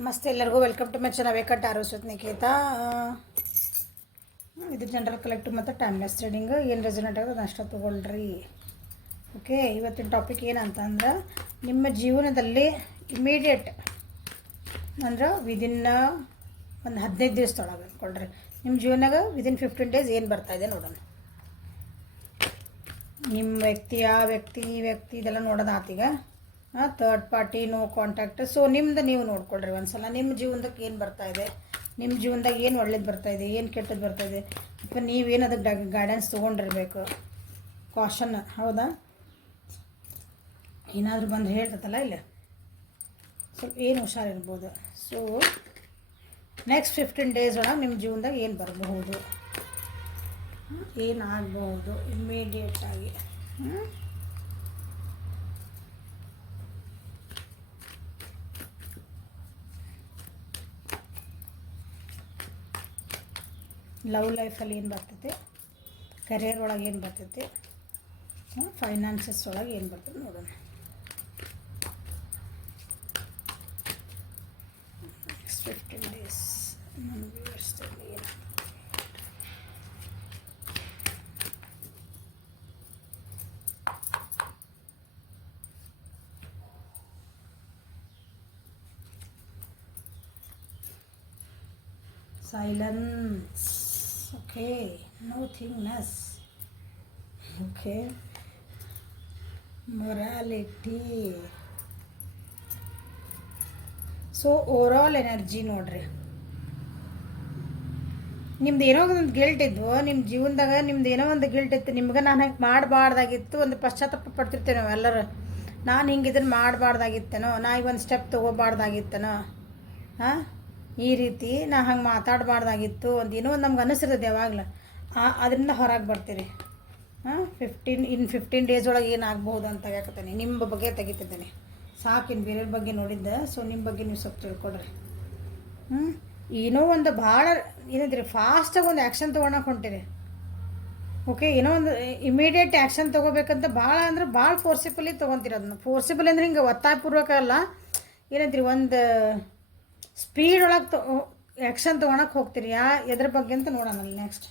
ನಮಸ್ತೆ ಎಲ್ಲರಿಗೂ welcome to my channel ವೇಕಟ್ ಆರೋಸ್ವತ್ ನಿಕೇತಾ. ಇದು ಜನರಲ್ ಕಲೆಕ್ಟಿವ್ ಮತ್ತು ಟೈಮ್ಲೆಸ್ ಟ್ರೇಡಿಂಗ್. ಏನು ರೆಸನೇಟ್ ಆಗೋದು ಅಷ್ಟು ತೊಗೊಳ್ರಿ. ಓಕೆ, ಇವತ್ತಿನ ಟಾಪಿಕ್ ಏನಂತಂದ್ರೆ ನಿಮ್ಮ ಜೀವನದಲ್ಲಿ ಇಮಿಡಿಯೇಟ್ ಅಂದ್ರೆ ವಿದಿನ್ ಒಂದು 15 ದಿವಸದೊಳಗೆ ಅಂದ್ಕೊಳ್ರಿ. ನಿಮ್ಮ ಜೀವನಾಗ ವಿದಿನ್ 15 ಡೇಸ್ ಏನು ಬರ್ತಾಯಿದೆ ನೋಡೋಣ. ನಿಮ್ಮ ವ್ಯಕ್ತಿ ಇದೆಲ್ಲ ನೋಡೋದು ಆತೀಗ. Third party, no contact. So ನಿಮ್ದು ನೀವು ನೋಡ್ಕೊಳ್ರಿ ಒಂದ್ಸಲ. ನಿಮ್ಮ ಜೀವನಕ್ಕೆ ಏನು ಬರ್ತಾಯಿದೆ, ನಿಮ್ಮ ಜೀವನದಾಗ ಏನು ಒಳ್ಳೇದು ಬರ್ತಾಯಿದೆ, ಏನು ಕೆಟ್ಟದ್ದು ಬರ್ತಾಯಿದೆ, ಅಥವಾ ನೀವೇನು ಅದಕ್ಕೆ ಗೈಡೆನ್ಸ್ ತೊಗೊಂಡಿರ್ಬೇಕು. ಕಾಷನ್, ಹೌದಾ? ಏನಾದರೂ ಬಂದು ಹೇಳ್ತತ್ತಲ್ಲ ಇಲ್ಲಿ ಸ್ವಲ್ಪ ಏನು ಹುಷಾರಿರ್ಬೋದು. ಸೊ ನೆಕ್ಸ್ಟ್ 15 ಡೇಸ್ ಒಳಗೆ ನಿಮ್ಮ ಜೀವನದಾಗ ಏನು ಬರಬಹುದು, ಏನಾಗಬಹುದು ಇಮ್ಮಿಡಿಯೇಟಾಗಿ. ಲವ್ ಲೈಫಲ್ಲಿ ಏನು ಬರ್ತೈತೆ, ಕರಿಯರ್ ಒಳಗೆ ಏನು ಬರ್ತೈತೆ, ಫೈನಾನ್ಸಸ್ ಒಳಗೆ ಏನು ಬರ್ತದೆ ನೋಡೋಣ. ನೆಕ್ಸ್ಟ್ 15 ಡೇಸ್ ನಮ್ಮ ವ್ಯವಸ್ಥೆಯಲ್ಲಿ ಏನು. Silence. Okay, nothingness. Okay, morality. So overall energy ನೋಡ್ರಿ. ನಿಮ್ದು ಏನೋ ಒಂದು ಗಿಲ್ಟ್ ಇದ್ವು ನಿಮ್ಮ ಜೀವನದಾಗ. ನಿಮ್ದು ಏನೋ ಒಂದು ಗಿಲ್ಟ್ ಇತ್ತು, ನಿಮ್ಗೆ ನಾನು ಹಂಗೆ ಮಾಡಬಾರ್ದಾಗಿತ್ತು. ಒಂದು ಪಶ್ಚಾತ್ತಾಪ ಪಡ್ತಿರ್ತೇವೆ ನಾವೆಲ್ಲರೂ. ನಾನು ಹಿಂಗೆ ಇದನ್ನು ಮಾಡಬಾರ್ದಾಗಿತ್ತೇನೋ, ನಾ ಈಗ ಒಂದು ಸ್ಟೆಪ್ ತೊಗೋಬಾರ್ದಾಗಿತ್ತೇನೋ, ಹಾಂ ಈ ರೀತಿ ನಾ ಹಂಗೆ ಮಾತಾಡಬಾರ್ದಾಗಿತ್ತು ಒಂದು ಏನೋ ಒಂದು ನಮ್ಗೆ ಅನಿಸಿರ್ತದೆ ಯಾವಾಗಲೂ. ಅದರಿಂದ ಹೊರಗೆ ಬರ್ತೀರಿ. 15 ಡೇಸ್ ಒಳಗೆ ಏನಾಗ್ಬೋದು ಅಂತ ತೆಗಿತಾನೆ. ನಿಮ್ಮ ಬಗ್ಗೆ ತೆಗಿತಿದ್ದೇನೆ ಸಾಕು, ಇನ್ನು ಬೇರೆಯವ್ರ ಬಗ್ಗೆ ನೋಡಿದ್ದೆ. ಸೊ ನಿಮ್ಮ ಬಗ್ಗೆ ನೀವು ಸ್ವಲ್ಪ ತಿಳ್ಕೊಡ್ರಿ. ಏನೋ ಒಂದು ಭಾಳ ಏನಿದ್ರಿ ಫಾಸ್ಟಾಗಿ ಒಂದು ಆ್ಯಕ್ಷನ್ ತೊಗೊಳಕ್ಕೆ ಹೊಂಟಿರಿ. ಓಕೆ, ಏನೋ ಒಂದು ಇಮಿಡಿಯೇಟ್ ಆ್ಯಕ್ಷನ್ ತೊಗೋಬೇಕಂತ ಭಾಳ ಅಂದ್ರೆ ಭಾಳ ಫೋರ್ಸಿಬಲಿ ತೊಗೊತೀರಿ. ಅದನ್ನು ಫೋರ್ಸಿಬಲಿ ಅಂದ್ರೆ ಹಿಂಗೆ ಒತ್ತಾಯಪೂರ್ವಕ ಅಲ್ಲ, ಏನಂತೀರಿ ಒಂದು ಸ್ಪೀಡ್ ಒಳಗೆ ಆ್ಯಕ್ಷನ್ ತೊಗೊಳಕ್ಕೆ ಹೋಗ್ತೀರಿ. ಎದ್ರ ಬಗ್ಗೆ ಅಂತ ನೋಡೋಣ ನೆಕ್ಸ್ಟ್.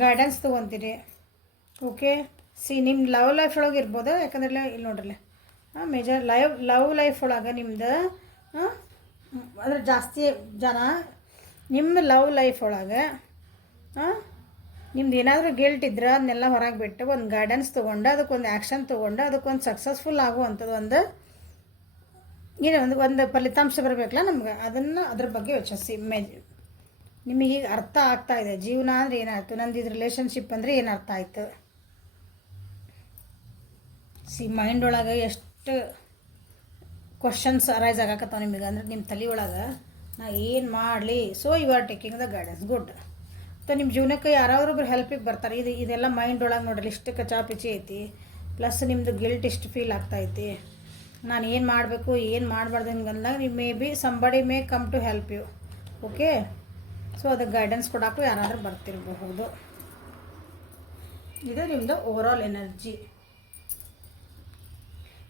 ಗೈಡೆನ್ಸ್ ತೊಗೊತೀರಿ. ಓಕೆ, ನಿಮ್ಮ ಲೈಫ್ ಒಳಗೆ ಇರ್ಬೋದು. ಯಾಕಂದ್ರೆ ಇಲ್ಲಿ ನೋಡ್ರಿ, ಮೇಜರ್ ಲವ್ ಲೈಫ್ ಒಳಗೆ ನಿಮ್ದು ಅಂದ್ರೆ ಜಾಸ್ತಿ ಜನ ನಿಮ್ಮ ಲವ್ ಲೈಫ್ ಒಳಗೆ ನಿಮ್ದು ಏನಾದರೂ ಗಿಲ್ಟ್ ಇದ್ರೆ ಅದನ್ನೆಲ್ಲ ಹೊರಗೆ ಬಿಟ್ಟು ಒಂದು ಗೈಡೆನ್ಸ್ ತೊಗೊಂಡು ಅದಕ್ಕೊಂದು ಆ್ಯಕ್ಷನ್ ತೊಗೊಂಡು ಅದಕ್ಕೊಂದು ಸಕ್ಸಸ್ಫುಲ್ ಆಗುವಂಥದ್ದು ಒಂದು ಫಲಿತಾಂಶ ಬರಬೇಕಲ್ಲ ನಮ್ಗೆ. ಅದ್ರ ಬಗ್ಗೆ ಯೋಚಿಸಿ. ನಿಮಗೆ ಈಗ ಅರ್ಥ ಆಗ್ತಾ ಇದೆ ಜೀವನ ಅಂದರೆ ಏನಾಯ್ತು, ನಂದು ಇದು ರಿಲೇಷನ್ಶಿಪ್ ಅಂದರೆ ಏನು ಅರ್ಥ ಆಯಿತು. ಮೈಂಡ್ ಒಳಗೆ ಎಷ್ಟು ಕ್ವಶನ್ಸ್ ಅರೈಸ್ ಆಗಕತ್ತಾವ ನಿಮಗೆ ಅಂದ್ರೆ ನಿಮ್ಮ ತಲೆ ಒಳಗೆ ನಾ ಏನು ಮಾಡಲಿ. So you are taking the guidance, good. ಮತ್ತು ನಿಮ್ಮ ಜೀವನಕ್ಕೆ ಯಾರಾದ್ರೊಬ್ರು ಹೆಲ್ಪಿಗೆ ಬರ್ತಾರೆ. ಇದೆಲ್ಲ ಮೈಂಡ್ ಒಳಗೆ ನೋಡ್ರಿ ಇಷ್ಟು ಕಚಾಪಿಚಿ ಐತಿ. ಪ್ಲಸ್ ನಿಮ್ಮದು ಗಿಲ್ಟ್ ಇಷ್ಟು ಫೀಲ್ ಆಗ್ತಾಯಿತಿ. ನಾನು ಏನು ಮಾಡಬೇಕು ಏನು ಮಾಡಬಾರ್ದು ಹಂಗಂದಾಗ ನೀವು maybe somebody may come to help you. Okay, so ಅದಕ್ಕೆ ಗೈಡೆನ್ಸ್ ಕೊಡೋಕ್ಕೂ ಯಾರಾದರೂ ಬರ್ತಿರಬಹುದು. ಇದು ನಿಮ್ಮದು ಓವರಾಲ್ ಎನರ್ಜಿ.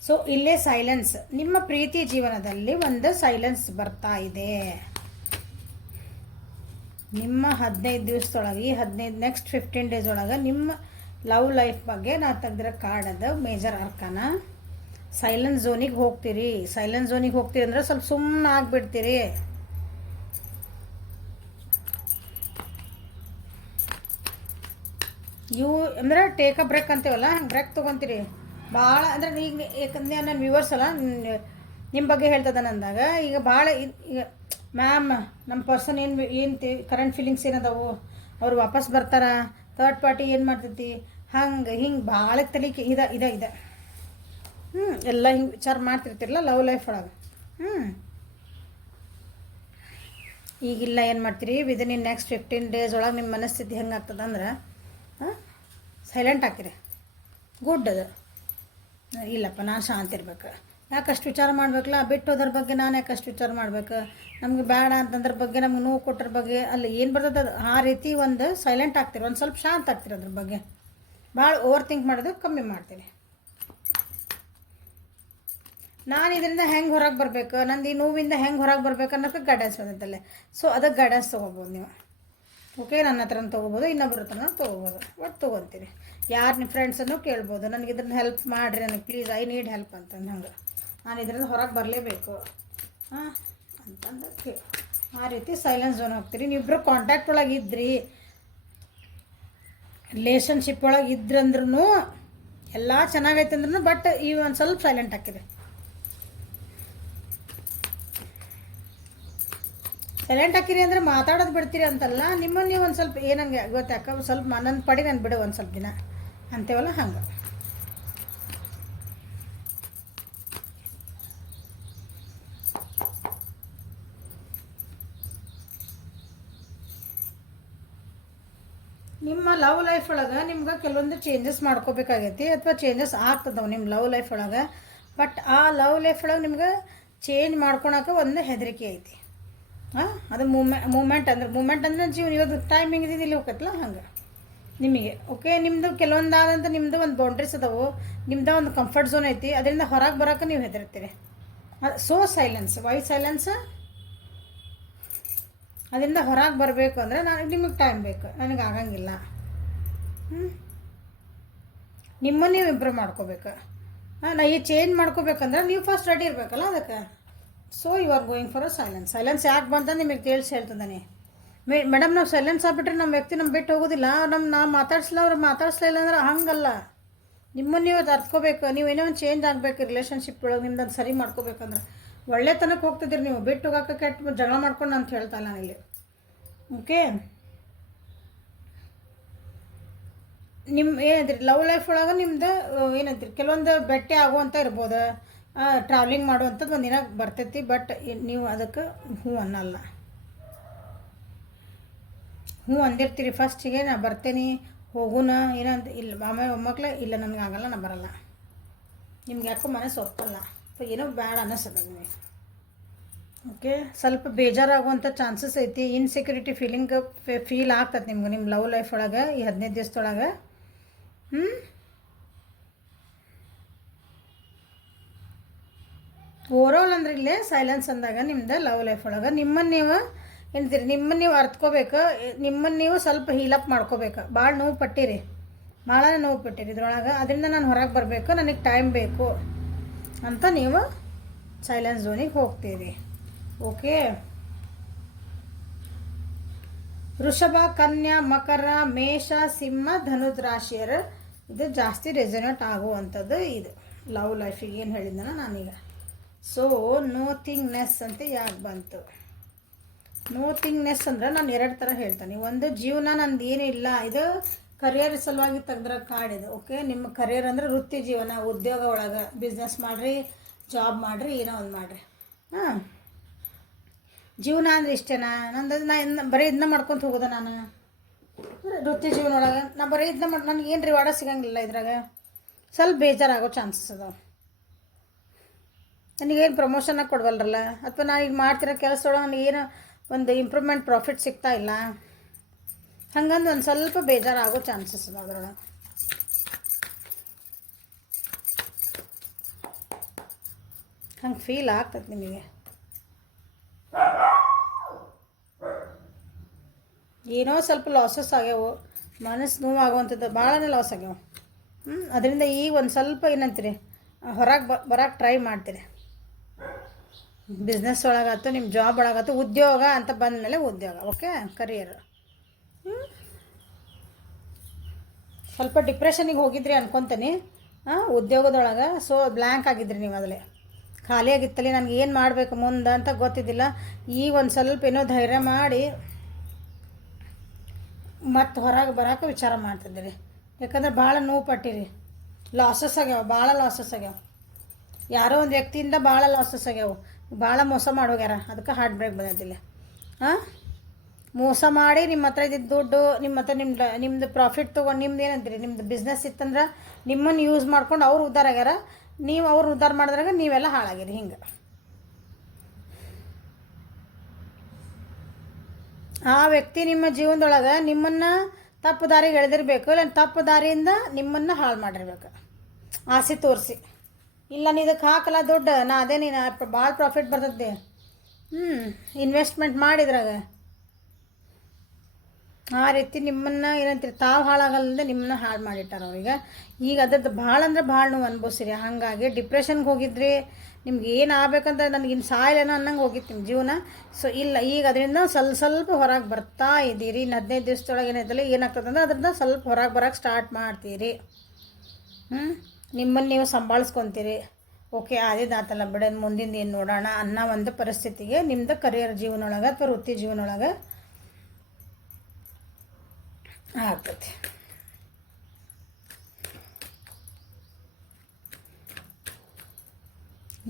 ಸೊ ಇಲ್ಲೇ ಸೈಲೆನ್ಸ್. ನಿಮ್ಮ ಪ್ರೀತಿ ಜೀವನದಲ್ಲಿ ಒಂದು ಸೈಲೆನ್ಸ್ ಬರ್ತಾ ಇದೆ. ನಿಮ್ಮ 15 ದಿವಸದೊಳಗೆ, ಈ 15 ನೆಕ್ಸ್ಟ್ 15 ಡೇಸ್ ಒಳಗೆ ನಿಮ್ಮ ಲವ್ ಲೈಫ್ ಬಗ್ಗೆ ನಾ ತೆಗೆದಿರೋ ಕಾರ್ಡ್ ಅದು ಮೇಜರ್ ಅರ್ಕಾನ. ಸೈಲೆನ್ಸ್ ಝೋನಿಗೆ ಹೋಗ್ತೀರಿ. ಸೈಲೆನ್ಸ್ ಝೋನಿಗೆ ಹೋಗ್ತೀರಿ ಅಂದರೆ ಸ್ವಲ್ಪ ಸುಮ್ಮನೆ ಆಗಿಬಿಡ್ತೀರಿ. ಇವು ಅಂದರೆ ಟೇಕ್ ಅ ಬ್ರೇಕ್ ಅಂತೀವಲ್ಲ, ಹಂಗೆ ಬ್ರೇಕ್ ತೊಗೊತೀರಿ ಭಾಳ. ಅಂದರೆ ಈಗ ಯಾಕಂದರೆ ನನ್ನ ವ್ಯೂವರ್ಸ್ ಅಲ್ಲ ನಿಮ್ಮ ಬಗ್ಗೆ ಹೇಳ್ತದೆ ಅಂದಾಗ ಈಗ ಭಾಳ ಈಗ ಮ್ಯಾಮ್ ನಮ್ಮ ಪರ್ಸನ್ ಏನು ಕರೆಂಟ್ ಫೀಲಿಂಗ್ಸ್ ಏನದಾವು, ಅವ್ರು ವಾಪಸ್ ಬರ್ತಾರ, ಥರ್ಡ್ ಪಾರ್ಟಿ ಏನು ಮಾಡ್ತೈತಿ, ಹಂಗೆ ಹಿಂಗೆ ಭಾಳ ತಲಿಕೆ ಇದೆ. ಎಲ್ಲ ಹಿಂಗೆ ವಿಚಾರ ಮಾಡ್ತಿರ್ತಿರಲ್ಲ ಲವ್ ಲೈಫ್ ಒಳಗೆ. ಈಗಿಲ್ಲ ಏನು ಮಾಡ್ತೀರಿ, ವಿದಿನ್ ಇನ್ ನೆಕ್ಸ್ಟ್ 15 ಡೇಸ್ ಒಳಗೆ ನಿಮ್ಮ ಮನಸ್ಥಿತಿ ಹೆಂಗೆ ಆಗ್ತದೆ ಅಂದ್ರೆ ಸೈಲೆಂಟ್ ಹಾಕಿರಿ. ಗುಡ್ ಅದು. ಇಲ್ಲಪ್ಪ ನಾನು ಶಾಂತಿ ಇರ್ಬೇಕು. ಯಾಕಷ್ಟು ವಿಚಾರ ಮಾಡ್ಬೇಕಲ್ಲ, ಬಿಟ್ಟು ಅದ್ರ ಬಗ್ಗೆ ನಾನು ಯಾಕಷ್ಟು ವಿಚಾರ ಮಾಡ್ಬೇಕು, ನಮ್ಗೆ ಬೇಡ ಅಂತಂದ್ರ ಬಗ್ಗೆ, ನಮ್ಗೆ ನೋವು ಕೊಟ್ಟರ ಬಗ್ಗೆ ಅಲ್ಲಿ ಏನು ಬರ್ತದೆ ಅದು ಆ ರೀತಿ ಒಂದು ಸೈಲೆಂಟ್ ಆಗ್ತೀರಿ. ಒಂದು ಸ್ವಲ್ಪ ಶಾಂತ ಆಗ್ತೀರಿ. ಅದ್ರ ಬಗ್ಗೆ ಭಾಳ ಓವರ್ ಥಿಂಕ್ ಮಾಡೋದು ಕಮ್ಮಿ ಮಾಡ್ತೀರಿ. ನಾನು ಇದರಿಂದ ಹೆಂಗೆ ಹೊರಗೆ ಬರಬೇಕು, ನಂದು ಈ ನೋವಿಂದ ಹೆಂಗೆ ಹೊರಗೆ ಬರ್ಬೇಕು ಅನ್ನೋಕ್ಕೆ ಗೈಡೆನ್ಸ್ ಬಂದಿದ್ದಲ್ಲೇ. ಸೊ ಅದಕ್ಕೆ ಗೈಡೆನ್ಸ್ ತೊಗೋಬೋದು ನೀವು. ಓಕೆ, ನನ್ನ ಹತ್ರನೂ ತೊಗೋಬೋದು, ಇನ್ನೊಬ್ಬರ ಹತ್ರನೂ ತೊಗೋಬೋದು. ಒಟ್ಟು ತೊಗೊತೀರಿ. ಯಾರು ನಿಮ್ಮ ಫ್ರೆಂಡ್ಸನ್ನು ಕೇಳ್ಬೋದು, ನನಗೆ ಇದ್ರನ್ನ ಹೆಲ್ಪ್ ಮಾಡಿರಿ, ನನಗೆ ಪ್ಲೀಸ್ ಐ ನೀಡ್ ಹೆಲ್ಪ್ ಅಂತಂದು. ಹಂಗೆ ನಾನು ಇದರಿಂದ ಹೊರಗೆ ಬರಲೇಬೇಕು ಅಂತಂದು ಆ ರೀತಿ ಸೈಲೆನ್ಸ್ ಝೋನ್ ಹೋಗ್ತೀರಿ. ನೀವಿಬ್ಬರು ಕಾಂಟ್ಯಾಕ್ಟ್ ಒಳಗೆ ಇದ್ರಿ, ರಿಲೇಷನ್ಶಿಪ್ ಒಳಗೆ ಇದ್ರಂದ್ರೂ ಎಲ್ಲ ಚೆನ್ನಾಗೈತೆ ಅಂದ್ರೂ, ಬಟ್ ಈ ಒಂದು ಸ್ವಲ್ಪ ಸೈಲೆಂಟ್ ಹಾಕಿದೆ. ಸೈಲೆಂಟ್ ಹಾಕಿರಿ ಅಂದರೆ ಮಾತಾಡೋದು ಬಿಡ್ತೀರಿ ಅಂತಲ್ಲ, ನಿಮ್ಮನ್ನು ನೀವು ಒಂದು ಸ್ವಲ್ಪ ಏನಂಗೆ ಗೊತ್ತಾಕ ಸ್ವಲ್ಪ ನನ್ನ ಪಡಿ ನಾನು ಬಿಡು ಒಂದು ಸ್ವಲ್ಪ ದಿನ ಅಂತೇವಲ್ಲ ಹಂಗೆ. ನಿಮ್ಮ ಲವ್ ಲೈಫ್ ಒಳಗೆ ನಿಮ್ಗೆ ಕೆಲವೊಂದು ಚೇಂಜಸ್ ಮಾಡ್ಕೋಬೇಕಾಗೈತಿ, ಅಥವಾ ಚೇಂಜಸ್ ಆಗ್ತದವು ನಿಮ್ಮ ಲವ್ ಲೈಫ್ ಒಳಗೆ. ಬಟ್ ಆ ಲವ್ ಲೈಫ್ ಒಳಗೆ ನಿಮ್ಗೆ ಚೇಂಜ್ ಮಾಡ್ಕೊಳಕ್ಕೆ ಒಂದು ಹೆದರಿಕೆ ಐತಿ. ಅದು ಮೂಮೆಂಟ್ ಅಂದ್ರೆ ಜೀವನ ಇವಾಗ ಟೈಮಿಂಗ್ ಇದೆ ಇಲ್ಲಿ ಹೋಗತ್ತಲ್ಲ ಹಂಗೆ ನಿಮಗೆ. ಓಕೆ, ನಿಮ್ಮದು ಕೆಲವೊಂದಾದಂಥ ನಿಮ್ಮದು ಒಂದು ಬೌಂಡ್ರೀಸ್ ಅದಾವು, ನಿಮ್ದು ಒಂದು ಕಂಫರ್ಟ್ ಝೋನ್ ಐತಿ, ಅದರಿಂದ ಹೊರಗೆ ಬರೋಕೆ ನೀವು ಹೆದರ್ತೀರಿ. So silence, why silence? ಅದರಿಂದ ಹೊರಗೆ ಬರಬೇಕು ಅಂದರೆ ನಿಮಗೆ ಟೈಮ್ ಬೇಕು, ನನಗೆ ಆಗಂಗಿಲ್ಲ. ನಿಮ್ಮನ್ನು ನೀವು ಇಂಪ್ರೂವ್ ಮಾಡ್ಕೋಬೇಕು. ನಾ ಈ ಚೇಂಜ್ ಮಾಡ್ಕೋಬೇಕಂದ್ರೆ ನೀವು ಫಸ್ಟ್ ರೆಡಿ ಇರಬೇಕಲ್ಲ ಅದಕ್ಕೆ. So you are going for a silence. Silence ಯಾಕೆ ಬಂತ ನಿಮಗೆ ತಿಳಿಸಿ ಹೇಳ್ತದಾನೆ. ಮೇಡಮ್ ನಾವು ಸೈಲೆನ್ಸ್ ಆಗಿಬಿಟ್ರೆ ನಮ್ಮ ವ್ಯಕ್ತಿ ನಮ್ಮ ಬಿಟ್ಟು ಹೋಗೋದಿಲ್ಲ, ನಾವು ಮಾತಾಡ್ಸಲ್ಲ, ಅವ್ರು ಮಾತಾಡ್ಸಲಿಲ್ಲ ಅಂದ್ರೆ ಹಂಗಲ್ಲ. ನಿಮ್ಮನ್ನು ನೀವು ಅದು ಅರ್ತ್ಕೋಬೇಕು. ನೀವು ಏನೋ ಒಂದು ಚೇಂಜ್ ಆಗಬೇಕು ರಿಲೇಷನ್ಶಿಪ್ ಒಳಗೆ, ನಿಮ್ದು ಅದು ಸರಿ ಮಾಡ್ಕೋಬೇಕಂದ್ರೆ. ಒಳ್ಳೆತನಕ್ಕೆ ಹೋಗ್ತಿದ್ದೀರಿ ನೀವು, ಬಿಟ್ಟು ಹೋಗೋಕೆ ಕೆಟ್ಟ ಜಗಳ ಮಾಡ್ಕೊಂಡು ಅಂತ ಹೇಳ್ತಾ ಇಲ್ಲ ಇಲ್ಲಿ. ಓಕೆ, ನಿಮ್ಮ ಏನಂತೀರಿ ಲವ್ ಲೈಫ್ ಒಳಗೆ ನಿಮ್ದು ಏನಂತೀರಿ ಕೆಲವೊಂದು ಭೇಟಿ ಆಗುವಂಥ ಇರ್ಬೋದು, ಟ್ರಾವೆಲಿಂಗ್ ಮಾಡುವಂಥದ್ದು ಒಂದಿನ ಬರ್ತೈತಿ. ಬಟ್ ನೀವು ಅದಕ್ಕೆ ಹ್ಞೂ ಅನ್ನಲ್ಲ. ಹ್ಞೂ ಅಂದಿರ್ತೀರಿ ಫಸ್ಟಿಗೆ, ನಾ ಬರ್ತೇನೆ ಹೋಗೋಣ ಏನಂತ. ಇಲ್ಲ ಆಮೇಲೆ ಒಮ್ಮಕ್ಳೆ ಇಲ್ಲ ನನಗೆ ಆಗಲ್ಲ, ನಾ ಬರಲ್ಲ. ನಿಮ್ಗೆ ಯಾಕೋ ಮನಸ್ಸು ಒಪ್ಪಲ್ಲ, ಏನೋ ಬ್ಯಾಡ ಅನ್ನಿಸ್ತದೆ ನಿಮಗೆ. ಓಕೆ, ಸ್ವಲ್ಪ ಬೇಜಾರಾಗುವಂಥ ಚಾನ್ಸಸ್ ಐತಿ. ಇನ್ಸೆಕ್ಯೂರಿಟಿ ಫೀಲ್ ಆಗ್ತದೆ ನಿಮ್ಗೆ ನಿಮ್ಮ ಲವ್ ಲೈಫ್ ಒಳಗೆ ಈ 15 ದಿವಸದೊಳಗೆ. ಓವರಾಲ್ ಅಂದ್ರೆ ಇಲ್ಲೇ ಸೈಲೆನ್ಸ್ ಅಂದಾಗ ನಿಮ್ದು ಲವ್ ಲೈಫ್ ಒಳಗೆ ನಿಮ್ಮನ್ನು ನೀವು ಏನಂತೀರಿ, ನಿಮ್ಮನ್ನು ನೀವು ಅರ್ತ್ಕೋಬೇಕು, ನಿಮ್ಮನ್ನು ನೀವು ಸ್ವಲ್ಪ ಹೀಲಪ್ ಮಾಡ್ಕೋಬೇಕು. ಭಾಳ ನೋವು ಪಟ್ಟಿರಿ, ಭಾಳ ನೋವು ಪಟ್ಟಿರಿ ಇದ್ರೊಳಗೆ. ಅದರಿಂದ ನಾನು ಹೊರಗೆ ಬರಬೇಕು, ನನಗೆ ಟೈಮ್ ಬೇಕು ಅಂತ ನೀವು ಸೈಲೆನ್ಸ್ ಝೋನಿಗೆ ಹೋಗ್ತೀರಿ. ಓಕೆ, ವೃಷಭ, ಕನ್ಯಾ, ಮಕರ, ಮೇಷ, ಸಿಂಹ, ಧನುರ್ ರಾಶಿಯರು ಇದು ಜಾಸ್ತಿ ರೆಸೊನೇಟ್ ಆಗುವಂಥದ್ದು. ಇದು ಲವ್ ಲೈಫಿಗೆ ಏನು ಹೇಳಿದ್ನ ನಾನೀಗ. ಸೊ ನೋಥಿಂಗ್ನೆಸ್ ಅಂತ ಯಾಕೆ ಬಂತು? ನೋಥಿಂಗ್ನೆಸ್ ಅಂದ್ರೆ ನಾನು 2 ಥರ ಹೇಳ್ತೇನೆ. ಒಂದು, ಜೀವನ ನಂದು ಏನೂ ಇಲ್ಲ, ಇದು ಕರಿಯರ್ ಸಲುವಾಗಿ ತೆಗೆದ್ರೆ ಕಾಡಿದು. ಓಕೆ, ನಿಮ್ಮ ಕರಿಯರ್ ಅಂದರೆ ವೃತ್ತಿ ಜೀವನ, ಉದ್ಯೋಗ ಒಳಗೆ ಬಿಸ್ನೆಸ್ ಮಾಡಿರಿ, ಜಾಬ್ ಮಾಡಿರಿ, ಏನೋ ಒಂದು ಮಾಡಿರಿ. ಜೀವನ ಅಂದ್ರೆ ಇಷ್ಟೇನಾ ನಂದು? ನಾ ಬರೀ ಇದನ್ನ ಮಾಡ್ಕೊತ ಹೋಗೋದ ನಾನು ವೃತ್ತಿ ಜೀವನ ಒಳಗೆ? ನಾ ಬರೀ ಇದನ್ನ ನನಗೆ ಏನು ರಿವಾರ್ಡ ಸಿಗಂಗಿಲ್ಲ ಇದ್ರಾಗ. ಸ್ವಲ್ಪ ಬೇಜಾರಾಗೋ ಚಾನ್ಸಸ್ ಅದಾವೆ. ನನಗೇನು ಪ್ರಮೋಷನ್ನಾಗಿ ಕೊಡ್ವಲ್ರಲ್ಲ, ಅಥವಾ ನಾನು ಈಗ ಮಾಡ್ತಿರೋ ಕೆಲಸದೊಳಗೆ ನನಗೇನು ಒಂದು ಇಂಪ್ರೂವ್ಮೆಂಟ್ ಪ್ರಾಫಿಟ್ ಸಿಗ್ತಾ ಇಲ್ಲ, ಹಂಗಂದು ಒಂದು ಸ್ವಲ್ಪ ಬೇಜಾರಾಗೋ ಚಾನ್ಸಸ್ ಅದ ಅದ್ರೊಳಗೆ. ಹಂಗೆ ಫೀಲ್ ಆಗ್ತದೆ ನಿಮಗೆ. ಏನೋ ಸ್ವಲ್ಪ ಲಾಸಸ್ ಆಗ್ಯಾವು, ಮನಸ್ಸು ನೋವು ಆಗುವಂಥದ್ದು ಭಾಳನೇ ಲಾಸ್ ಆಗ್ಯಾವ. ಅದರಿಂದ ಈಗ ಒಂದು ಸ್ವಲ್ಪ ಏನಂತೀರಿ ಹೊರಗೆ ಬರೋಕ್ಕೆ ಟ್ರೈ ಮಾಡ್ತೀರಿ. ಬಿಸ್ನೆಸ್ ಒಳಗಾಯ್ತು, ನಿಮ್ಮ ಜಾಬ್ ಒಳಗಾಯ್ತು, ಉದ್ಯೋಗ ಅಂತ ಬಂದಮೇಲೆ ಉದ್ಯೋಗ. Okay, career. ಸ್ವಲ್ಪ ಡಿಪ್ರೆಷನಿಗೆ ಹೋಗಿದ್ರಿ ಅನ್ಕೊತೀನಿ ಉದ್ಯೋಗದೊಳಗೆ. ಸೊ ಬ್ಲ್ಯಾಂಕ್ ಆಗಿದ್ರಿ ನೀವು, ಅದಲ್ಲೇ ಖಾಲಿಯಾಗಿತ್ತಲ್ಲಿ. ನನಗೆ ಏನು ಮಾಡಬೇಕು ಮುಂದೆ ಅಂತ ಗೊತ್ತಿದ್ದಿಲ್ಲ. ಈಗ ಒಂದು ಸ್ವಲ್ಪ ಏನೋ ಧೈರ್ಯ ಮಾಡಿ ಮತ್ತು ಹೊರಗೆ ಬರೋಕೆ ವಿಚಾರ ಮಾಡ್ತಿದ್ದೀರಿ. ಯಾಕಂದ್ರೆ ಭಾಳ ನೋವು ಪಟ್ಟಿರಿ, ಲಾಸಸ್ ಆಗ್ಯಾವ, ಭಾಳ ಲಾಸಸ್ ಆಗ್ಯಾವ. ಯಾರೋ ಒಂದು ವ್ಯಕ್ತಿಯಿಂದ ಭಾಳ ಲಾಸಸ್ ಆಗ್ಯಾವು, ಭಾಳ ಮೋಸ ಮಾಡೋಗ್ಯಾರ. ಅದಕ್ಕೆ ಹಾರ್ಟ್ ಬ್ರೇಕ್ ಬಂದಿಲ್ಲ. ಮೋಸ ಮಾಡಿ ನಿಮ್ಮ ಹತ್ರ ಇದ್ದಿದ್ದು ದುಡ್ಡು, ನಿಮ್ಮ ಹತ್ರ ನಿಮ್ಮದು ಪ್ರಾಫಿಟ್ ತೊಗೊಂಡು, ನಿಮ್ದು ಏನಂತೀರಿ, ನಿಮ್ಮದು ಬಿಸ್ನೆಸ್ ಇತ್ತಂದ್ರೆ ನಿಮ್ಮನ್ನು ಯೂಸ್ ಮಾಡ್ಕೊಂಡು ಅವ್ರು ಉದ್ಧಾರ ಆಗ್ಯಾರ. ನೀವು ಅವ್ರು ಉದ್ಧಾರ ಮಾಡಿದ್ರಾಗ ನೀವೆಲ್ಲ ಹಾಳಾಗಿರಿ. ಹಿಂಗೆ ಆ ವ್ಯಕ್ತಿ ನಿಮ್ಮ ಜೀವನದೊಳಗೆ ನಿಮ್ಮನ್ನು ತಪ್ಪು ದಾರಿಗೆ ಎಳೆದಿರಬೇಕು, ಇಲ್ಲ ತಪ್ಪು ದಾರಿಯಿಂದ ನಿಮ್ಮನ್ನು ಹಾಳು ಮಾಡಿರ್ಬೇಕು, ಆಸೆ ತೋರಿಸಿ. ಇಲ್ಲ ನೀ ಇದಕ್ಕೆ ಹಾಕಲ್ಲ ದುಡ್ಡು ನಾ ಅದೇ ನೀನು ಭಾಳ ಪ್ರಾಫಿಟ್ ಬರ್ತದೆ. ಇನ್ವೆಸ್ಟ್ಮೆಂಟ್ ಮಾಡಿದ್ರಾಗ ಆ ರೀತಿ ನಿಮ್ಮನ್ನು ಏನಂತೀರಿ ತಾವು ಹಾಳಾಗಲ್ಲದೆ ನಿಮ್ಮನ್ನ ಹಾಳು ಮಾಡಿಟ್ಟಾರ ಅವ್ರಿಗೆ. ಈಗ ಅದ್ರದ್ದು ಭಾಳ ಅಂದ್ರೆ ಭಾಳ ನೋವು ಅನ್ಭವಿಸಿರಿ. ಹಾಗಾಗಿ ಡಿಪ್ರೆಷನ್ಗೆ ಹೋಗಿದ್ರಿ, ನಿಮ್ಗೆ ಏನು ಆಗ್ಬೇಕಂತ ನನಗಿನ್ನು ಸಾಯಲೇನೋ ಅನ್ನಂಗೆ ಹೋಗಿತ್ತು ನಿಮ್ಮ ಜೀವನ. ಸೊ ಇಲ್ಲ, ಈಗ ಅದರಿಂದ ಸ್ವಲ್ಪ ಹೊರಗೆ ಬರ್ತಾ ಇದ್ದೀರಿ. ಇನ್ನು 15 ದಿವಸದೊಳಗೆ ಏನಾಯ್ತಲ್ಲ ಏನಾಗ್ತದೆ ಅಂದ್ರೆ ಅದರಿಂದ ಸ್ವಲ್ಪ ಹೊರಗೆ ಬರೋಕ್ಕೆ ಸ್ಟಾರ್ಟ್ ಮಾಡ್ತೀರಿ. ನಿಮ್ಮನ್ನು ನೀವು ಸಂಭಾಳಿಸ್ಕೊತೀರಿ. ಓಕೆ ಆತಲ್ಲ ಬಿಡೋದು, ಮುಂದಿಂದ ಏನು ನೋಡೋಣ ಅನ್ನೋ ಒಂದು ಪರಿಸ್ಥಿತಿಗೆ ನಿಮ್ಮದು ಕರಿಯರ್ ಜೀವನೊಳಗೆ ಅಥವಾ ವೃತ್ತಿ ಜೀವನೊಳಗೆ ಆಗ್ತೈತಿ.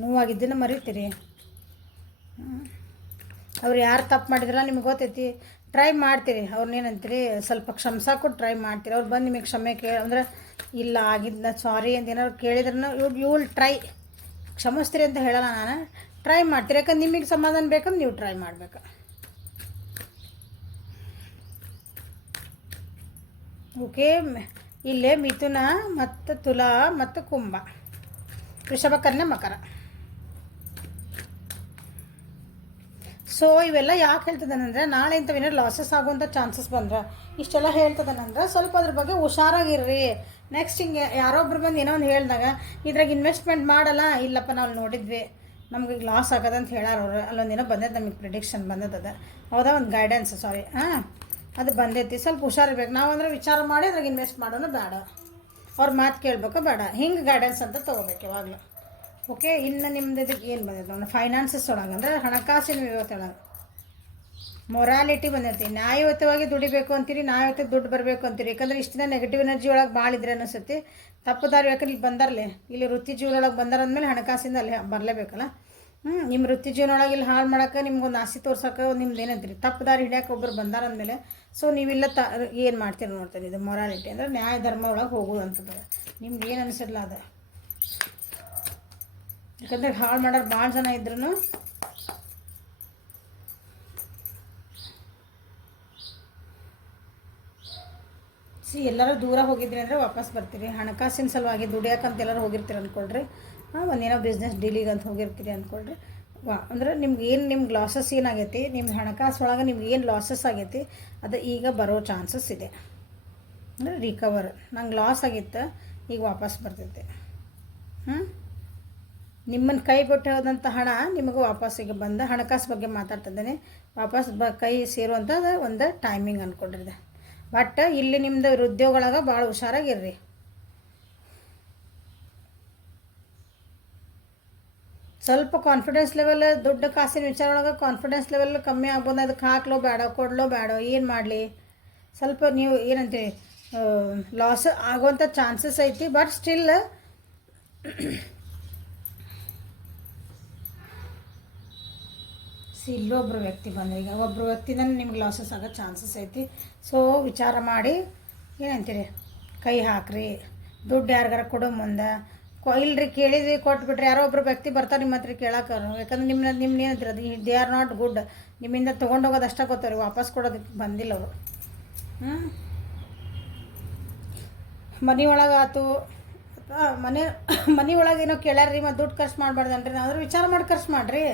ನೋವಾಗಿದ್ದನ್ನು ಮರಿತೀರಿ. ಅವ್ರು ಯಾರು ತಪ್ಪು ಮಾಡಿದ್ರಲ್ಲ ನಿಮ್ಗೆ ಗೊತ್ತೈತಿ, ಟ್ರೈ ಮಾಡ್ತೀರಿ. ಅವ್ರನ್ನೇನಂತೀರಿ ಸ್ವಲ್ಪ ಕ್ಷಮಿಸೋಕ್ಕೂ ಟ್ರೈ ಮಾಡ್ತೀರಿ. ಅವ್ರು ಬಂದು ನಿಮಗೆ ಕ್ಷಮೆ ಅಂದ್ರೆ ಇಲ್ಲ ಆಗಿದ್ದ ಸಾರಿ ಅಂತ ಏನಾದ್ರು ಕೇಳಿದ್ರೂ ಯು ವಿಲ್ ಟ್ರೈ. ಕ್ಷಮಿಸ್ತೀರಿ ಅಂತ ಹೇಳಲ್ಲ ನಾನು, ಟ್ರೈ ಮಾಡ್ತೀರಿ. ಯಾಕಂದ್ರೆ ನಿಮಗೆ ಸಮಾಧಾನ ಬೇಕಂದ್ರೆ ನೀವು ಟ್ರೈ ಮಾಡಬೇಕು. ಓಕೆ, ಇಲ್ಲೇ ಮಿಥುನ ಮತ್ತು ತುಲಾ ಮತ್ತು ಕುಂಭ, ವೃಷಭ, ಕನ್ಯಾ, ಮಕರ. ಸೊ ಇವೆಲ್ಲ ಯಾಕೆ ಹೇಳ್ತದನಂದ್ರೆ ನಾಳೆ ಇಂಥವೇನಾದ್ರು ಲಾಸಸ್ ಆಗುವಂಥ ಚಾನ್ಸಸ್ ಬಂದ್ರೆ ಇಷ್ಟೆಲ್ಲ ಹೇಳ್ತದನಂದ್ರೆ ಸ್ವಲ್ಪ ಅದ್ರ ಬಗ್ಗೆ ಹುಷಾರಾಗಿರ್ರಿ. ನೆಕ್ಸ್ಟ್ ಹಿಂಗೆ ಯಾರೊಬ್ರು ಬಂದು ಏನೋ ಒಂದು ಹೇಳಿದಾಗ ಇದ್ರಾಗ ಇನ್ವೆಸ್ಟ್ಮೆಂಟ್ ಮಾಡಲ್ಲ, ಇಲ್ಲಪ್ಪ ನಾವು ನೋಡಿದ್ವಿ ನಮ್ಗೆ ಈಗ ಲಾಸ್ ಆಗೋದಂತ ಹೇಳಾರ ಅವರು. ಅಲ್ಲೊಂದಿನೋ ಬಂದೈತೆ ನಮಗೆ ಪ್ರಿಡಿಕ್ಷನ್ ಬಂದದ, ಹೌದಾ, ಒಂದು ಗೈಡೆನ್ಸ್ ಅದು ಬಂದೈತಿ. ಸ್ವಲ್ಪ ಹುಷಾರಿರ್ಬೇಕು ನಾವು. ಅಂದರೆ ವಿಚಾರ ಮಾಡಿ ಅದ್ರಾಗ ಇನ್ವೆಸ್ಟ್ ಮಾಡೋಣ ಬೇಡ, ಅವ್ರ ಮಾತು ಕೇಳಬೇಕು ಬೇಡ, ಹಿಂಗೆ ಗೈಡೆನ್ಸ್ ಅಂತ ತೊಗೋಬೇಕು ಯಾವಾಗಲೂ. ಓಕೆ, ಇನ್ನು ನಿಮ್ದು ಇದಕ್ಕೆ ಏನು ಬಂದೈತೆ ನೋಡಿ, ಫೈನಾನ್ಸಸ್ ಒಳಗೆ ಅಂದರೆ ಹಣಕಾಸಿನ ವ್ಯವಸ್ಥೆ ಒಳಗೆ ಮೊರಾಲಿಟಿ ಬಂದೈತಿ. ನ್ಯಾಯಯುತವಾಗಿ ದುಡಿಬೇಕು ಅಂತೀರಿ, ನ್ಯಾಯಯುತ ದುಡ್ಡು ಬರಬೇಕು ಅಂತೀರಿ. ಯಾಕಂದ್ರೆ ಇಷ್ಟು ದಿನ ನೆಗೆಟಿವ್ ಎನರ್ಜಿ ಒಳಗೆ ಭಾಳ ಇದ್ರೆ ಅನಿಸುತ್ತೆ. ತಪ್ಪುದಾರಿ, ಯಾಕಂದ್ರೆ ಇಲ್ಲಿ ಬಂದಾರಲ್ಲೇ, ಇಲ್ಲಿ ವೃತ್ತಿ ಜೀವನೊಳಗೆ ಬಂದಾರಂದ್ಮೇಲೆ ಹಣಕಾಸಿಂದ ಅಲ್ಲಿ ಬರಲೇಬೇಕಲ್ಲ. ನಿಮ್ಮ ವೃತ್ತಿ ಜೀವನೊಳಗೆ ಇಲ್ಲಿ ಹಾಳು ಮಾಡೋಕೆ, ನಿಮ್ಗೊಂದು ಆಸೆ ತೋರ್ಸೋಕೆ, ನಿಮ್ದು ಏನಂತೀರಿ ತಪ್ಪು ದಾರಿ ಹಿಡಿಯೋಕೆ ಒಬ್ಬರು ಬಂದಾರಂದಮೇಲೆ ಸೊ ನೀವಿಲ್ಲ ಏನು ಮಾಡ್ತೀರಿ ನೋಡ್ತೀರಿ. ಇದು ಮೊರಾಲಿಟಿ ಅಂದರೆ ನ್ಯಾಯ ಧರ್ಮ ಒಳಗೆ ಹೋಗೋದು ಅಂತದ. ನಿಮ್ಗೆ ಏನು ಅನಿಸಿರಲ್ಲ ಅದು. ಯಾಕಂದರೆ ಹಾಳು ಮಾಡೋರು ಭಾಳ ಜನ ಇದ್ರೂ ಎಲ್ಲರೂ ದೂರ ಹೋಗಿದ್ರಿ ಅಂದರೆ ವಾಪಸ್ ಬರ್ತೀರಿ. ಹಣಕಾಸಿನ ಸಲುವಾಗಿ ದುಡಿಯೋಕ್ಕಂತ ಎಲ್ಲರೂ ಹೋಗಿರ್ತೀರಿ ಅಂದ್ಕೊಳ್ರಿ. ಒಂದೇನೋ ಬಿಸ್ನೆಸ್ ಡೀಲಿಗೆ ಅಂತ ಹೋಗಿರ್ತೀರಿ ಅಂದ್ಕೊಳ್ರಿ. ಅಂದ್ರೆ ನಿಮ್ಗೆ ಲಾಸಸ್ ಏನಾಗೈತಿ, ನಿಮ್ಮ ಹಣಕಾಸು ಒಳಗೆ ನಿಮ್ಗೆ ಏನು ಲಾಸಸ್ ಆಗೈತಿ ಅದು ಈಗ ಬರೋ ಚಾನ್ಸಸ್ ಇದೆ. ಅಂದರೆ ರಿಕವರ್, ನಂಗೆ ಲಾಸ್ ಆಗಿತ್ತು ಈಗ ವಾಪಸ್ ಬರ್ತೈತೆ. ನಿಮ್ಮನ್ನು ಕೈ ಬಿಟ್ಟೋದಂಥ ಹಣ ನಿಮಗೆ ವಾಪಸ್ಸಿಗೆ ಬಂದ ಹಣಕಾಸು ಬಗ್ಗೆ ಮಾತಾಡ್ತಿದ್ದೇನೆ. ವಾಪಸ್ ಕೈ ಸೇರುವಂಥದ್ದು ಒಂದು ಟೈಮಿಂಗ್ ಅಂದ್ಕೊಂಡಿರಿದೆ. ಬಟ್ ಇಲ್ಲಿ ನಿಮ್ಮದು ಉದ್ಯೋಗಗಳಾಗ ಭಾಳ ಹುಷಾರಾಗಿರ್ರಿ. ಸ್ವಲ್ಪ ಕಾನ್ಫಿಡೆನ್ಸ್ ಲೆವೆಲ್, ದುಡ್ಡು ಕಾಸಿನ ವಿಚಾರ ಒಳಗೆ ಕಾನ್ಫಿಡೆನ್ಸ್ ಲೆವೆಲ್ ಕಮ್ಮಿ ಆಗ್ಬೋದು. ಅದಕ್ಕೆ ಹಾಕ್ಲೋ ಬೇಡ, ಕೊಡಲೋ ಬೇಡ, ಏನು ಮಾಡಲಿ, ಸ್ವಲ್ಪ ನೀವು ಏನಂತೀವಿ ಲಾಸ್ ಆಗುವಂಥ ಚಾನ್ಸಸ್ ಐತಿ. ಬಟ್ ಸ್ಟಿಲ್ ಇಲ್ಲೊಬ್ಬರು ವ್ಯಕ್ತಿ ಬಂದರೆ ಈಗ ಒಬ್ಬರು ವ್ಯಕ್ತಿನ ನಿಮ್ಗೆ ಲಾಸಸ್ ಆಗೋ ಚಾನ್ಸಸ್ ಐತಿ. ಸೊ ವಿಚಾರ ಮಾಡಿ ಏನಂತೀರಿ ಕೈ ಹಾಕ್ರಿ. ದುಡ್ಡು ಯಾರಿಗಾರ ಕೊಡೋ ಮುಂದೆ ಇಲ್ರಿ ಕೇಳಿದ್ರಿ ಕೊಟ್ಬಿಟ್ರಿ, ಯಾರೋ ಒಬ್ಬರು ವ್ಯಕ್ತಿ ಬರ್ತಾರೆ ನಿಮ್ಮ ಹತ್ರ ಕೇಳೋಕೆ. ಯಾಕಂದ್ರೆ ನಿಮ್ಮನ್ನ ಏನಂತೀರ ಅದು ದೇ ಆರ್ ನಾಟ್ ಗುಡ್. ನಿಮ್ಮಿಂದ ತೊಗೊಂಡೋಗೋದು ಅಷ್ಟೇ ಗೊತ್ತವ್ರಿ, ವಾಪಸ್ ಕೊಡೋದಕ್ಕೆ ಬಂದಿಲ್ಲ ಅವರು. ಮನೆ ಒಳಗೆ ಆಯ್ತು, ಮನೆ ಒಳಗೆ ಏನೋ ಕೇಳ್ಯಾರ್ರಿ ಮತ್ತು ದುಡ್ಡು ಖರ್ಚು ಮಾಡಬಾರ್ದನ್ರಿ. ನಾವು ವಿಚಾರ ಮಾಡಿ ಖರ್ಚು ಮಾಡಿರಿ.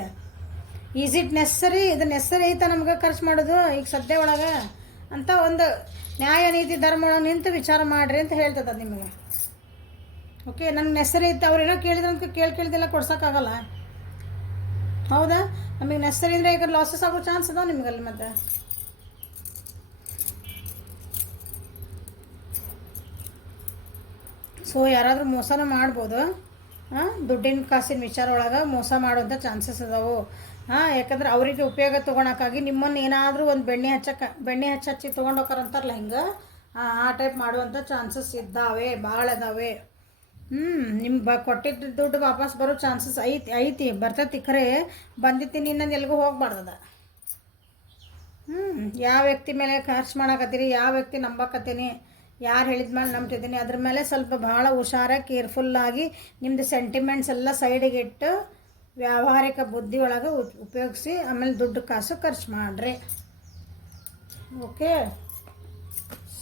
ಈಸ್ ಇಟ್ ನೆಸ್ಸರಿ, ಇದು ನೆಸ್ಸರಿ ಐತ ನಮ್ಗೆ ಖರ್ಚು ಮಾಡೋದು ಈಗ ಸದ್ಯ ಒಳಗೆ ಅಂತ ಒಂದು ನ್ಯಾಯ ನೀತಿ ಧರ್ಮ ಒಳಗೆ ನಿಂತು ವಿಚಾರ ಮಾಡಿರಿ ಅಂತ ಹೇಳ್ತದ ನಿಮಗೆ. ಓಕೆ, ನಂಗೆ ನೆಸ್ಸರಿ ಇತ್ತು, ಅವ್ರೇನೋ ಕೇಳಿದ್ರಂತ ಕೇಳ್ದೆಲ್ಲ ಕೊಡ್ಸೋಕ್ಕಾಗಲ್ಲ, ಹೌದಾ. ನಮಗೆ ನೆಸ್ಸರಿ ಅಂದರೆ ಈಗ ಲಾಸಸ್ ಆಗೋ ಚಾನ್ಸ್ ಅದಾವ ನಿಮಗಲ್ಲಿ. ಮತ್ತು ಸೊ ಯಾರಾದರೂ ಮೋಸನೂ ಮಾಡ್ಬೋದು. ದುಡ್ಡಿನ ಕಾಸಿನ ವಿಚಾರ ಒಳಗೆ ಮೋಸ ಮಾಡುವಂಥ ಚಾನ್ಸಸ್ ಅದಾವು. ಯಾಕಂದ್ರೆ ಅವರಿಗೆ ಉಪಯೋಗ ತೊಗೊಳಕ್ಕಾಗಿ ನಿಮ್ಮನ್ನು ಏನಾದರೂ ಒಂದು ಬೆಣ್ಣೆ ಹಚ್ಚಿ ತೊಗೊಂಡು ಹೋಗ್ತಾರಂತಾರಲ್ಲ, ಹಿಂಗೆ ಆ ಟೈಪ್ ಮಾಡುವಂಥ ಚಾನ್ಸಸ್ ಇದ್ದಾವೆ, ಭಾಳ ಅದಾವೆ. ನಿಮ್ಮ ಕೊಟ್ಟಿದ್ದ ದುಡ್ಡು ವಾಪಸ್ ಬರೋ ಚಾನ್ಸಸ್ ಐತಿ ಬರ್ತೈತಿ. ಖರೆ ಬಂದಿತ್ತೀನಿ ಇನ್ನೊಂದು ಎಲ್ಗೂ ಹೋಗ್ಬಾರ್ದದ. ಯಾವ ವ್ಯಕ್ತಿ ಮೇಲೆ ಖರ್ಚು ಮಾಡಕತ್ತೀರಿ, ಯಾವ ವ್ಯಕ್ತಿ ನಂಬಕತ್ತೀನಿ, ಯಾರು ಹೇಳಿದ ಮೇಲೆ ನಂಬ್ತಿದ್ದೀನಿ, ಅದ್ರ ಮೇಲೆ ಸ್ವಲ್ಪ ಭಾಳ ಹುಷಾರಾಗಿ ಕೇರ್ಫುಲ್ಲಾಗಿ ನಿಮ್ಮದು ಸೆಂಟಿಮೆಂಟ್ಸ್ ಎಲ್ಲ ಸೈಡಿಗೆ ಇಟ್ಟು ವ್ಯಾವಹಾರಿಕ ಬುದ್ಧಿ ಒಳಗೆ ಉಪಯೋಗಿಸಿ ಆಮೇಲೆ ದುಡ್ಡು ಕಾಸು ಖರ್ಚು ಮಾಡಿರಿ. ಓಕೆ,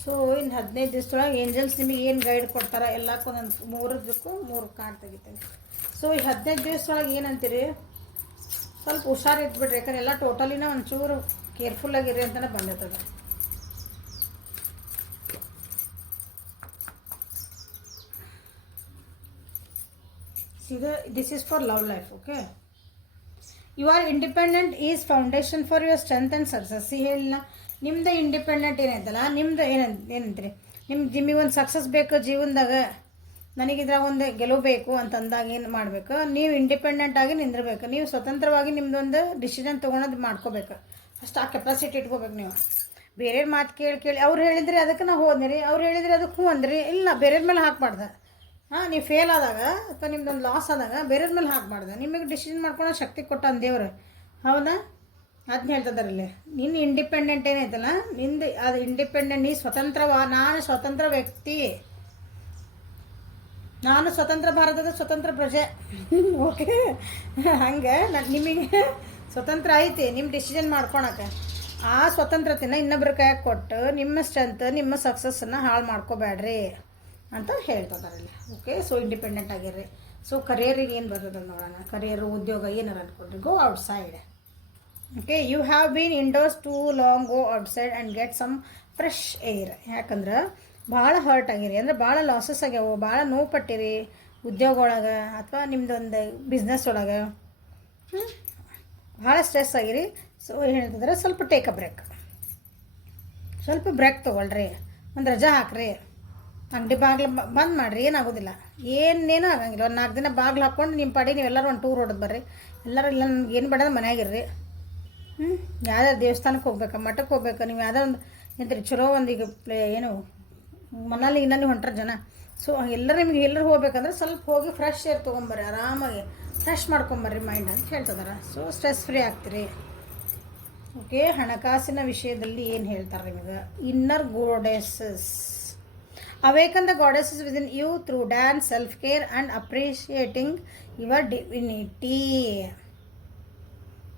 ಸೊ ಇನ್ನು 15 ದಿವಸದೊಳಗೆ ಏಂಜಲ್ಸ್ ನಿಮಗೆ ಏನು ಗೈಡ್ ಕೊಡ್ತಾರೆ ಎಲ್ಲಕ್ಕೂ. ನಾನು 3 ಕಾರ್ಡ್ ತೆಗಿತೇನೆ. ಸೊ ಈ 15 ದಿವಸದೊಳಗೆ ಏನಂತೀರಿ, ಸ್ವಲ್ಪ ಹುಷಾರು ಇಟ್ಬಿಡ್ರಿ, ಯಾಕಂದ್ರೆ ಎಲ್ಲ ಟೋಟಲಿನ ಒಂಚೂರು ಕೇರ್ಫುಲ್ಲಾಗಿರಿ ಅಂತಲೇ ಬಂದಿರ್ತದೆ. This is for love life, okay? Your independent is foundation for your strength and success. ಹೇಳಿಲ್ಲ, ನಿಮ್ದು ಇಂಡಿಪೆಂಡೆಂಟ್ ಏನೈತಲ್ಲ, ನಿಮ್ದು ಏನಂತೀರಿ, ನಿಮಗೆ ಒಂದು ಸಕ್ಸಸ್ ಬೇಕು ಜೀವನದಾಗ, ನನಗಿದ್ರಾಗ ಒಂದು ಗೆಲುವು ಬೇಕು ಅಂತಂದಾಗ ಏನು ಮಾಡಬೇಕು, ನೀವು ಇಂಡಿಪೆಂಡೆಂಟ್ ಆಗಿ ನಿಂದಿರ್ಬೇಕು. ನೀವು ಸ್ವತಂತ್ರವಾಗಿ ನಿಮ್ದೊಂದು ಡಿಸಿಷನ್ ತೊಗೊಳೋದು ಮಾಡ್ಕೋಬೇಕು. ಫಸ್ಟ್ ಆ ಕೆಪಾಸಿಟಿ ಇಟ್ಕೋಬೇಕು. ನೀವು ಬೇರೆಯವ್ರ ಮಾತು ಕೇಳಿ ಅವ್ರು ಹೇಳಿದ್ರಿ ಅದಕ್ಕೆ ನಾವು ಹೋದ್ರಿ, ಅವ್ರು ಹೇಳಿದ್ರಿ ಅದಕ್ಕೆ ಹ್ಞೂ ಅಂದ್ರಿ, ಇಲ್ಲ ಬೇರೆಯವ್ರ ಮೇಲೆ ಹಾಕ್ಬಾರ್ದು. ನೀವು ಫೇಲ್ ಆದಾಗ ಅಥವಾ ನಿಮ್ದೊಂದು ಲಾಸ್ ಆದಾಗ ಬೇರೆಯವ್ರ ಮೇಲೆ ಹಾಕ್ಬಾರ್ದು. ನಿಮಗೆ ಡಿಸಿಷನ್ ಮಾಡ್ಕೊಳ್ಳೋ ಶಕ್ತಿ ಕೊಟ್ಟ ದೇವ್ರು, ಹೌದಾ? ಅದನ್ನ ಹೇಳ್ತಿದ್ದಾರಲ್ಲಿ, ನಿನ್ನ ಇಂಡಿಪೆಂಡೆಂಟ್ ಏನೈತಲ್ಲ, ನಿಂದು ಅದು ಇಂಡಿಪೆಂಡೆಂಟ್, ನೀ ನಾನು ಸ್ವತಂತ್ರ ವ್ಯಕ್ತಿ, ನಾನು ಸ್ವತಂತ್ರ ಭಾರತದ ಸ್ವತಂತ್ರ ಪ್ರಜೆ. ಓಕೆ, ಹಂಗೆ ನಿಮಗೆ ಸ್ವತಂತ್ರ ಐತಿ ನಿಮ್ಮ ಡಿಸಿಷನ್ ಮಾಡ್ಕೊಳಕ್ಕೆ. ಆ ಸ್ವತಂತ್ರತೆನ ಇನ್ನೊಬ್ರ ಕೈಯಾಗ ಕೊಟ್ಟು ನಿಮ್ಮ ಸ್ಟ್ರೆಂತ್, ನಿಮ್ಮ ಸಕ್ಸಸ್ಸನ್ನು ಹಾಳು ಮಾಡ್ಕೋಬೇಡ್ರಿ ಅಂತ ಹೇಳ್ತಿದಾರಲ್ಲಿ. ಓಕೆ, ಸೊ ಇಂಡಿಪೆಂಡೆಂಟ್ ಆಗಿರ್ರಿ. ಸೊ ಕರಿಯರಿಗೆ ಏನು ಬರ್ತದೆ ನೋಡೋಣ. ಕರಿಯರು, ಉದ್ಯೋಗ ಏನಾರು ಅಂದ್ಕೊಳ್ರಿ, go outside. Okay, you have been indoors too long, go outside and get some fresh air. ಯಾಕಂದ್ರೆ ಭಾಳ ಹರ್ಟ್ ಆಗಿರಿ, ಅಂದರೆ ಭಾಳ ಲಾಸಸ್ ಆಗ್ಯಾವು, ಭಾಳ ನೋವು ಪಟ್ಟಿರಿ ಉದ್ಯೋಗ ಒಳಗೆ ಅಥವಾ ನಿಮ್ದೊಂದು ಬಿಸ್ನೆಸ್ ಒಳಗೆ, ಭಾಳ ಸ್ಟ್ರೆಸ್ ಆಗಿರಿ. ಸೊ ಏನು ಹೇಳ್ತಿದ್ರೆ, ಸ್ವಲ್ಪ ಟೇಕ್ ಅ ಬ್ರೇಕ್, ಸ್ವಲ್ಪ ಬ್ರೇಕ್ ತೊಗೊಳ್ರಿ, ಒಂದು ರಜಾ ಹಾಕ್ರಿ, ಅಂಗಡಿ ಬಾಗಿಲು ಬಂದ್ ಮಾಡಿರಿ, ಏನಾಗೋದಿಲ್ಲ, ಏನೇನೂ ಆಗಂಗಿಲ್ಲ. ಒಂದು 4 ದಿನ ಬಾಗಿಲು ಹಾಕ್ಕೊಂಡು ನಿಮ್ಮ ಪಾಡಿ ನೀವೆಲ್ಲರೂ ಒಂದು ಟೂರ್ ಹೊಡೆದು ಬರ್ರಿ. ಎಲ್ಲರೂ ಇಲ್ಲ, ನನಗೆ ಏನು ಬೇಡ ಮನೆಯಾಗಿರ್ರಿ. ಯಾವ್ದಾರು ದೇವಸ್ಥಾನಕ್ಕೆ ಹೋಗ್ಬೇಕಾ, ಮಠಕ್ಕೆ ಹೋಗ್ಬೇಕಾ, ನೀವು ಯಾವ್ದಾರು ಒಂದು ಎಂತ್ರಿ ಚಲೋ ಒಂದು ಈಗ ಏನು ಮನಾಲಿ ಇನ್ನಲ್ಲಿ ಹೊಂಟ್ರ ಜನ. ಸೊ ಎಲ್ಲರೂ ನಿಮ್ಗೆ ಎಲ್ಲರೂ ಹೋಗ್ಬೇಕಂದ್ರೆ ಸ್ವಲ್ಪ ಹೋಗಿ ಫ್ರೆಶ್ ಏರ್ ತೊಗೊಂಬರ್ರಿ, ಆರಾಮಾಗಿ ಫ್ರೆಶ್ ಮಾಡ್ಕೊಂಬರ್ರಿ ಮೈಂಡ್ ಅಂತ ಹೇಳ್ತಿದಾರೆ. ಸೊ ಸ್ಟ್ರೆಸ್ ಫ್ರೀ ಆಗ್ತೀರಿ. ಓಕೆ, ಹಣಕಾಸಿನ ವಿಷಯದಲ್ಲಿ ಏನು ಹೇಳ್ತಾರೆ ನಿಮಗೆ, inner goddesses. Awaken the goddesses within you through dance, self-care and appreciating your divinity.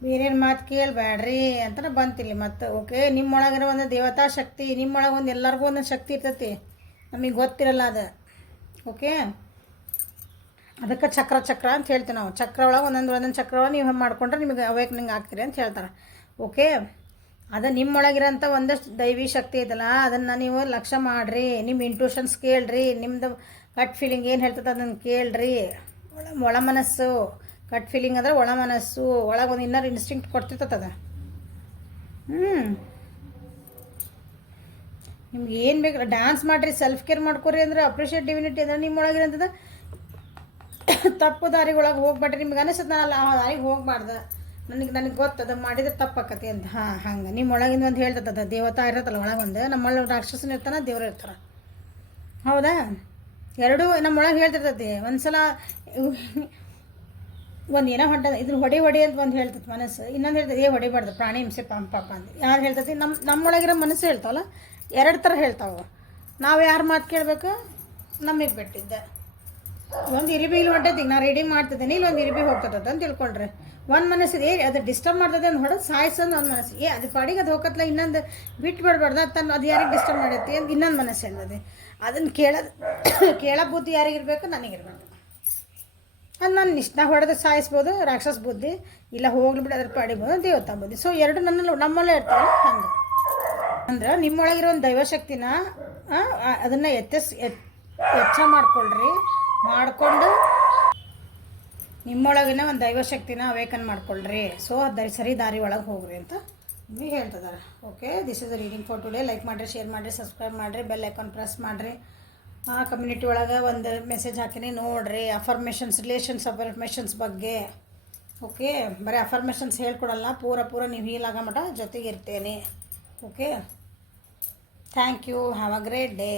ಬೇರೇನು ಮಾತು ಕೇಳಬೇಡ್ರಿ ಅಂತಲೇ ಬಂತಿಲ್ಲ ಮತ್ತು. ಓಕೆ, ನಿಮ್ಮೊಳಗಿರೋ ಒಂದು ದೇವತಾ ಶಕ್ತಿ, ನಿಮ್ಮೊಳಗೆ ಒಂದು ಎಲ್ಲರಿಗೂ ಒಂದೊಂದು ಶಕ್ತಿ ಇರ್ತೈತಿ, ನಮಗೆ ಗೊತ್ತಿರಲ್ಲ ಅದು. ಓಕೆ, ಅದಕ್ಕೆ ಚಕ್ರ ಅಂತ ಹೇಳ್ತೀವಿ ನಾವು. ಚಕ್ರ ಒಳಗೆ ಒಂದೊಂದು ಚಕ್ರ ಒಳಗೆ ನೀವು ಮಾಡ್ಕೊಂಡ್ರೆ ನಿಮಗೆ ಅವೇಕ್ನಿಂಗ್ ಆಗ್ತೀರಿ ಅಂತ ಹೇಳ್ತಾರೆ. ಓಕೆ, ಅದು ನಿಮ್ಮೊಳಗಿರೋಂಥ ಒಂದಷ್ಟು ದೈವಿ ಶಕ್ತಿ ಐತಲ್ಲ, ಅದನ್ನು ನೀವು ಲಕ್ಷ್ಯ ಮಾಡಿರಿ, ನಿಮ್ಮ ಇಂಟ್ಯೂಷನ್ಸ್ ಕೇಳ್ರಿ, ನಿಮ್ಮದು ಕಟ್ ಫೀಲಿಂಗ್ ಏನು ಹೇಳ್ತದೆ ಅದನ್ನು ಕೇಳ್ರಿ. ಒಳ ಮನಸ್ಸು, ಕಟ್ ಫೀಲಿಂಗ್ ಅಂದರೆ ಒಳ ಮನಸ್ಸು, ಒಳಗೆ ಒಂದು ಇನ್ನರ್ ಇನ್ಸ್ಟಿಂಕ್ಟ್ ಕೊಡ್ತಿರ್ತದ. ನಿಮ್ಗೆ ಏನು ಬೇಕು ಡ್ಯಾನ್ಸ್ ಮಾಡಿರಿ, ಸೆಲ್ಫ್ ಕೇರ್ ಮಾಡ್ಕೊರಿ, ಅಂದರೆ ಅಪ್ರಿಷಿಯೇಟ್ ಡಿವಿನಿಟಿ ಅಂದರೆ ನಿಮ್ಮೊಳಗಿರೋಂಥದ್ದು. ತಪ್ಪು ದಾರಿಗೊಳಗೆ ಹೋಗ್ಬೇಡ್ರಿ. ನಿಮ್ಗೆ ಅನಿಸುತ್ತೆ ನಾನು ಆ ದಾರಿಗೆ ಹೋಗ್ಬಾರ್ದು, ನನಗೆ ಗೊತ್ತದ ಮಾಡಿದ್ರೆ ತಪ್ಪಾಕತಿ ಅಂತ. ಹಂಗೆ ನಿಮ್ಮ ಒಳಗಿಂದ ಒಂದು ಹೇಳ್ತದ, ದೇವತಾ ಇರತ್ತಲ್ಲ ಒಳಗೊಂದು, ನಮ್ಮೊಳಗೆ ರಾಕ್ಷಸನ ಇರ್ತಾನೆ, ದೇವ್ರು ಇರ್ತಾರೆ, ಹೌದಾ? ಎರಡೂ ನಮ್ಮೊಳಗೆ ಹೇಳ್ತಿರ್ತೈತಿ. ಒಂದು ಸಲ ಒಂದು ಏನೋ ಹೊಂಟದ, ಇದನ್ನ ಹೊಡಿ ಅಂತ ಒಂದು ಹೇಳ್ತೈತಿ ಮನಸ್ಸು, ಇನ್ನೊಂದು ಹೇಳ್ತದೆ ಹೊಡಿಬಾರ್ದು, ಪ್ರಾಣಿ ಹಿಂಸೆ ಪಾಪ ಅಂತ. ಯಾರು ಹೇಳ್ತೈತಿ? ನಮ್ಮೊಳಗಿರೋ ಮನಸ್ಸು ಹೇಳ್ತಾವಲ್ಲ, 2 ಥರ ಹೇಳ್ತಾವೆ. ನಾವು ಯಾರು ಮಾತು ಕೇಳಬೇಕು, ನಮಗೆ ಬಿಟ್ಟಿದ್ದೆ. ಒಂದು ಇರಿಬಿ ಇಲ್ಲಿ ಹೊಂಟೈತಿ, ಈಗ ನಾ ರೀಡಿಂಗ್ ಮಾಡ್ತಿದ್ದೀನಿ, ಇಲ್ಲೊಂದು ಇರಿಬಿ ಹೋಗ್ತದ ಅಂತ ತಿಳ್ಕೊಳ್ರಿ. ಒಂದು ಮನಸ್ಸಿದೆ ಅದು ಡಿಸ್ಟರ್ಬ್ ಮಾಡ್ತದೆ ಅಂತ ಹೊಡೆದು ಸಾಯಿಸೋದು ಒಂದು ಮನಸ್ಸು, ಅದು ಪಾಡಿಗೆ ಅದು ಹೋಗತ್ತಲ್ಲ, ಇನ್ನೊಂದು ಬಿಟ್ಟು ಬಿಡಬಾರ್ದು, ಅದು ಯಾರಿಗೆ ಡಿಸ್ಟರ್ಬ್ ಮಾಡೈತಿ ಅಂತ ಇನ್ನೊಂದು ಮನಸ್ಸು ಹೇಳ್ತದೆ. ಅದನ್ನು ಕೇಳೋ ಬುದ್ಧಿ ಯಾರಿಗಿರ್ಬೇಕು, ನನಗಿರ್ಬೇಕು. ಅದು ನಾನು ನಾ ಹೊಡೆದು ಸಾಯಿಸ್ಬೋದು, ರಾಕ್ಷಸ ಬುದ್ಧಿ, ಇಲ್ಲ ಹೋಗ್ಲಿ ಬಿಡು ಅದ್ರ ಪಾಡಿಬೋದು, ದೇವತಾ ಬುದ್ಧಿ. ಸೊ ಎರಡು ನಮ್ಮಲ್ಲೇ ಇರ್ತಾವೆ. ಹಂಗೆ ಅಂದ್ರೆ ನಿಮ್ಮೊಳಗಿರೋ ಒಂದು ದೈವಶಕ್ತಿನ ಅದನ್ನು ಹೆಚ್ಚ ಮಾಡ್ಕೊಳ್ರಿ, ಮಾಡಿಕೊಂಡು ನಿಮ್ಮೊಳಗಿನ ಒಂದು ದೈವಶಕ್ತಿನ ಅವೇಕನ್ ಮಾಡ್ಕೊಳ್ರಿ. ಸೊ ಸರಿ ದಾರಿ ಒಳಗೆ ಹೋಗ್ರಿ ಅಂತ ನಿಮಗೆ ಹೇಳ್ತಿದ್ದಾರೆ. Okay, this is the reading for today. Like ಮಾಡಿರಿ, ಶೇರ್ ಮಾಡಿರಿ, ಸಬ್ಸ್ಕ್ರೈಬ್ ಮಾಡಿರಿ, ಬೆಲ್ ಐಕಾನ್ ಪ್ರೆಸ್ ಮಾಡಿರಿ. ಕಮ್ಯುನಿಟಿ ಒಳಗೆ ಒಂದು ಮೆಸೇಜ್ ಹಾಕಿನಿ ನೋಡಿರಿ, ಅಫರ್ಮೇಷನ್ಸ್, ರಿಲೇಷನ್ಸ್ ಅಫರ್ಮೇಷನ್ಸ್ ಬಗ್ಗೆ. ಓಕೆ, ಬರೀ ಅಫರ್ಮೇಷನ್ಸ್ ಹೇಳ್ಕೊಡಲ್ಲ, ಪೂರ ನೀವು ಹೀಲ್ ಆಗೋ ಮಟ್ಟ ಜೊತೆಗೆ ಇರ್ತೇನೆ. Okay, thank you, have a great day.